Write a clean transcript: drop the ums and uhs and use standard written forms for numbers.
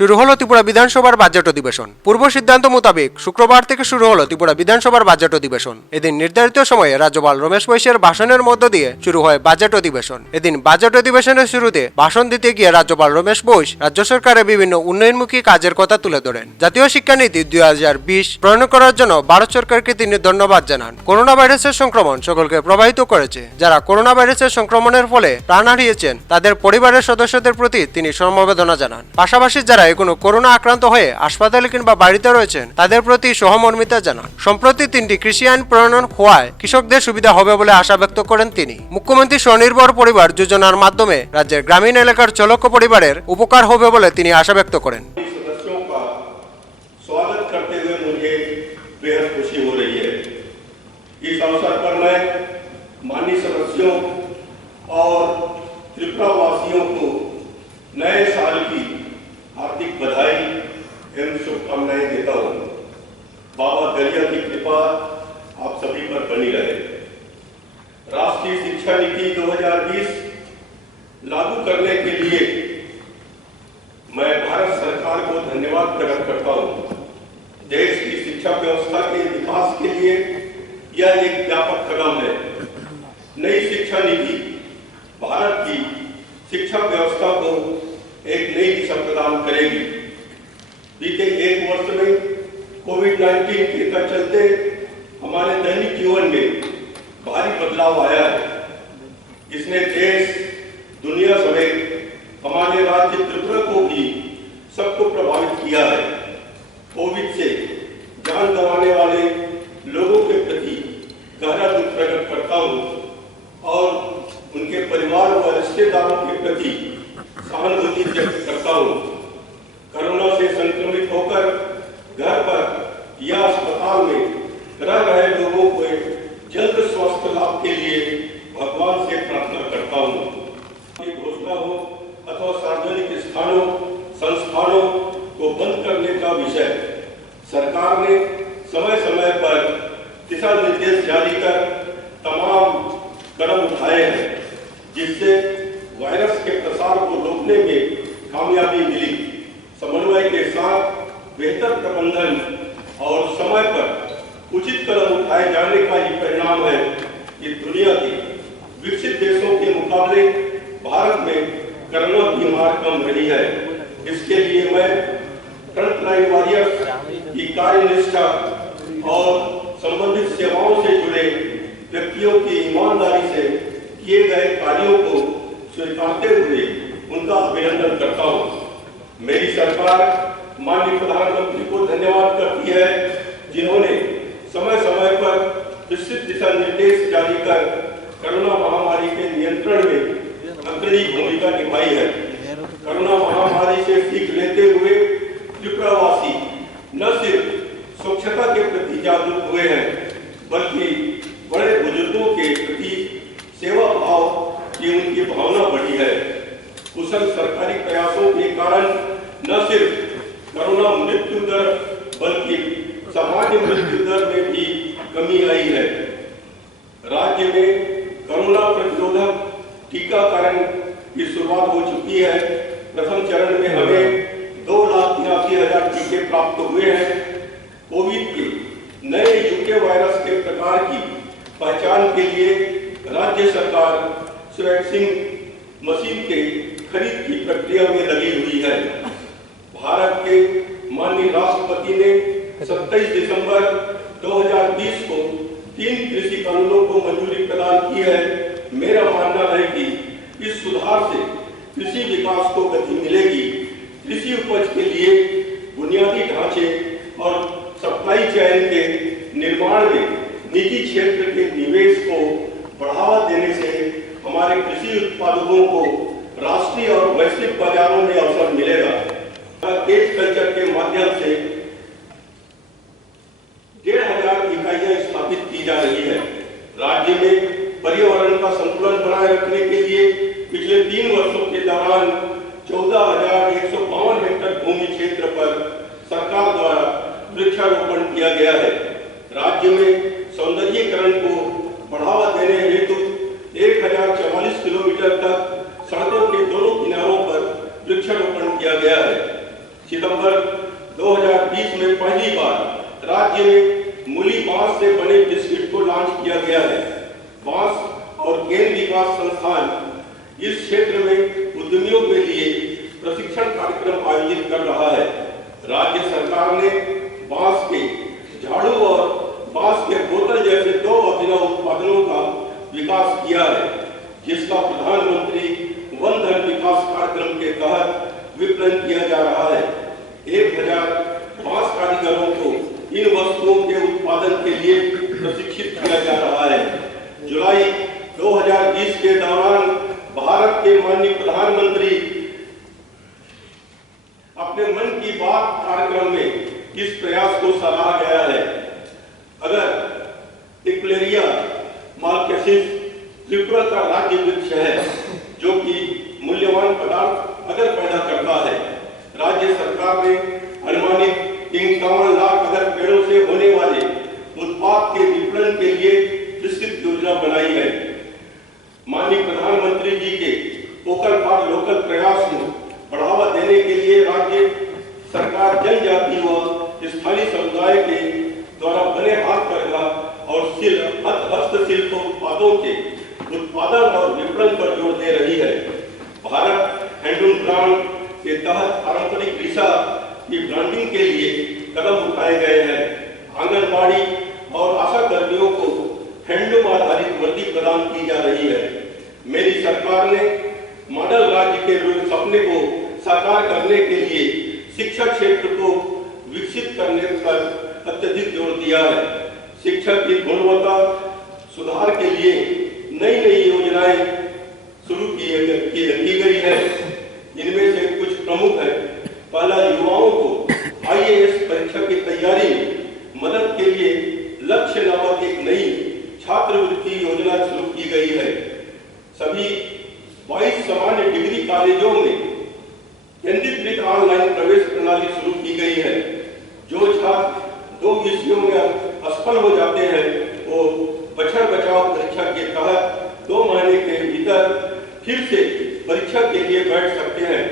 শুরু হলো ত্রিপুরা বিধানসভার বাজেট অধিবেশন। পূর্ব সিদ্ধান্ত মোতাবেক শুক্রবার থেকে শুরু হলো ত্রিপুরা বিধানসভার বাজেট অধিবেশন। এদিন নির্ধারিত সময়ে রাজ্যপাল রমেশ বৈশের ভাষণের মধ্য দিয়ে শুরু হয় বাজেট অধিবেশন। এদিন বাজেট অধিবেশনের শুরুতে ভাষণ দিতে গিয়ে রাজ্যপাল রমেশ বৈশ রাজ্য সরকারের বিভিন্ন উন্নয়নমুখী কাজের কথা তুলে ধরেন। জাতীয় শিক্ষানীতি 2020 প্রণয়ন করার জন্য ভারত সরকারকে তিনি ধন্যবাদ জানান। করোনা ভাইরাসের সংক্রমণ সকলকে প্রভাবিত করেছে। যারা করোনা ভাইরাসের সংক্রমণের ফলে প্রাণ হারিয়েছেন তাদের পরিবারের সদস্যদের প্রতি তিনি সমবেদনা জানান। পাশাপাশি যারা এখনো করোনা আক্রান্ত হয়ে হাসপাতালে কিংবা বাড়িতে রয়েছেন তাদের প্রতি সহমর্মিতা জানান। সম্প্রতি 3টি কৃষি আইন প্রণয়ন হওয়ায় কৃষকদের সুবিধা হবে বলে আশা ব্যক্ত করেন তিনি। মুখ্যমন্ত্রী স্বনির্ভর পরিবার যোজনার মাধ্যমে রাজ্যের গ্রামীণ এলাকার চলক্ষ পরিবারের উপকার হবে বলে তিনি আশা ব্যক্ত করেন। स्वागत करते हुए मुझे बेहद खुशी हो रही है। इस अवसर पर मैं माननीय सदस्यों और त्रिपुरा वासियों को नए साल की हार्दिक बधाई एवं शुभकामनाएं देता हूँ। बाबा दरिया की कृपा आप सभी पर बनी रहे। राष्ट्रीय शिक्षा नीति 2020 लागू करने के लिए मैं भारत सरकार को धन्यवाद प्रकट करता हूँ। देश की शिक्षा व्यवस्था के विकास के लिए यह एक व्यापक कदम है। नई शिक्षा नीति भारत की शिक्षा व्यवस्था को एक नई दिशा प्रदान करेगी। बीते एक वर्ष में कोविड-19 के चलते हमारे दैनिक जीवन में भारी बदलाव आया है। इसने देश दुनिया समेत हमारे राज्य त्रिपुरा को भी सबको प्रभावित किया है। कोविड से जान गंवाने वाले लोगों के प्रति गहरा दुख प्रकट करता हूँ और उनके परिवार व रिश्तेदारों के प्रति सहानुभूति व्यक्त करता हूँ। कोरोना से संक्रमित होकर घर पर या अस्पताल में रह रहे लोगों को जल्द स्वास्थ्य लाभ के लिए भगवान से प्रार्थना करता हूँ। घोषणा हो अथवा सार्वजनिक स्थानों संस्थानों को बंद करने का विषय सरकार ने समय समय पर दिशा निर्देश जारी कर तमाम कदम उठाए हैं, जिससे वायरस के प्रसार को रोकने में कामयाबी मिली। समन्वय के साथ बेहतर प्रबंधन और समय पर उचित कदम उठाए जाने का ही परिणाम है कि दुनिया के विकसित देशों के मुकाबले भारत में कोरोना बीमार कम रही है। इसके लिए मैं फ्रंटलाइन वॉरियर्स की कार्यनिष्ठा और संबंधित सेवाओं से जुड़े व्यक्तियों की ईमानदारी से किए गए कार्यों को स्वीकारते हुए उनका अभिनंदन करता हूँ। मेरी सरकार माननीय प्रधानमंत्री को धन्यवाद करती है, जिन्होंने समय समय पर विस्तृत दिशा निर्देश जारी कर कोरोना महामारी के नियंत्रण में अग्रणी भूमिका निभाई है। कोरोना महामारी से सीख लेते हुए त्रिपुरावासी न सिर्फ स्वच्छता के प्रति जागरूक हुए हैं, बल्कि बड़े बुजुर्गों के प्रति सेवा भाव की उनकी भावना बढ़ी है। कुशल सरकारी प्रयासों के कारण न सिर्फ कोरोना मृत्यु दर बल्कि सामान्य मृत्यु दर में भी कमी आई है। राज्य में कोरोना प्रतिरोधक टीकाकरण की शुरुआत हो चुकी है। प्रथम चरण में हमें 2,83,000 टीके प्राप्त हुए हैं। कोविड के नए यूके वायरस के प्रकार की पहचान के लिए राज्य सरकार वैक्सीन मशीन के खरीद की प्रक्रिया में लगी हुई है। भारत के माननीय राष्ट्रपति ने 27 दिसंबर 2020 को 3 कृषि कानूनों को मंजूरी प्रदान की है। मेरा मानना है कि इस सुधार से कृषि विकास को गति मिलेगी। कृषि उपज के लिए बुनियादी ढांचे और सप्लाई चेन के निर्माण में निजी क्षेत्र के निवेश को बढ़ावा देने से हमारे कृषि उत्पादकों को राष्ट्रीय और वैश्विक बाजारों में अवसर मिलेगा। केज कल्चर के माध्यम से 1,500 इकाइयां स्थापित की जा रही है। राज्य में पर्यावरण का संतुलन बनाए रखने के लिए पिछले 3 वर्षों के दौरान 14,152 हेक्टेयर भूमि क्षेत्र पर सरकार द्वारा वृक्षारोपण किया गया है। राज्य में सौंदर्यीकरण को बढ़ावा देने हेतु 1,044 किलोमीटर तक सड़कों के दोनों किनारों पर वृक्षारोपण किया गया है। सितंबर 2020 में पहली बार राज्य में मूली बांस से बने बिस्किट को लॉन्च किया गया है। बांस और गेंद विकास संस्थान इस क्षेत्र में उद्यमियों के लिए प्रशिक्षण कार्यक्रम आयोजित कर रहा है। राज्य सरकार ने बांस के झाड़ू और बांस के बोतल जैसे 2 अभिनव उत्पादनों का विकास किया है, जिसका प्रधानमंत्री वन धन विकास कार्यक्रम के तहत विपणन किया जा रहा है। 1000 बांस कारीगरों को इन वस्तुओं के उत्पादन के लिए प्रशिक्षित किया जा रहा है। जुलाई 2020 के दौरान भारत के माननीय प्रधानमंत्री अपने मन की बात कार्यक्रम में इस प्रयास को सराहा गया है। अगर इक्लेरिया मार्केसिस त्रिपुरा का राज्य वृक्ष है, जो कि मूल्यवान पदार्थ अगर पैदा करता है, राज्य सरकार ने अनुमानित 51 लाख अगर पेड़ों से होने वाले उत्पाद के विपणन के लिए विस्तृत योजना बनाई है। माननीय प्रधानमंत्री जी के वोकल फॉर लोकल प्रयास को बढ़ावा देने के लिए राज्य सरकार जनजाति व स्थानीय समुदाय के द्वारा बने हथकरघा और हस्तशिल्प उत्पादों के उत्पादन और विपणन पर जोर दे रही है। भारत हैंडलूम ब्रांड के तहत पारंपरिक रेशा की ब्रांडिंग के लिए कदम उठाए गए हैं। आंगनबाड़ी और आशा कर्मियों को हैंडलूम आधारित वर्दी प्रदान की जा रही है। मेरी सरकार ने मॉडल राज्य के सपने को साकार करने के लिए शिक्षा क्षेत्र को विकसित करने पर अत्यधिक जोर दिया है। शिक्षा की गुणवत्ता सुधार के लिए नई नई योजनाएं शुरू की गई है। इनमें से कुछ प्रमुख है। पहला, युवाओं को IAS परीक्षा की तैयारी में मदद के लिए लक्ष्य नामक एक नई छात्रवृत्ति योजना शुरू की गई है। सभी 22 सामान्य डिग्री कॉलेजों में केंद्रीकृत ऑनलाइन प्रवेश प्रणाली शुरू की गई है। जो छात्र 2 विषयों में असफल हो जाते हैं, वो बछड़ बचाव परीक्षा के तहत 2 महीने के भीतर फिर से परीक्षा के लिए बैठ सकते हैं।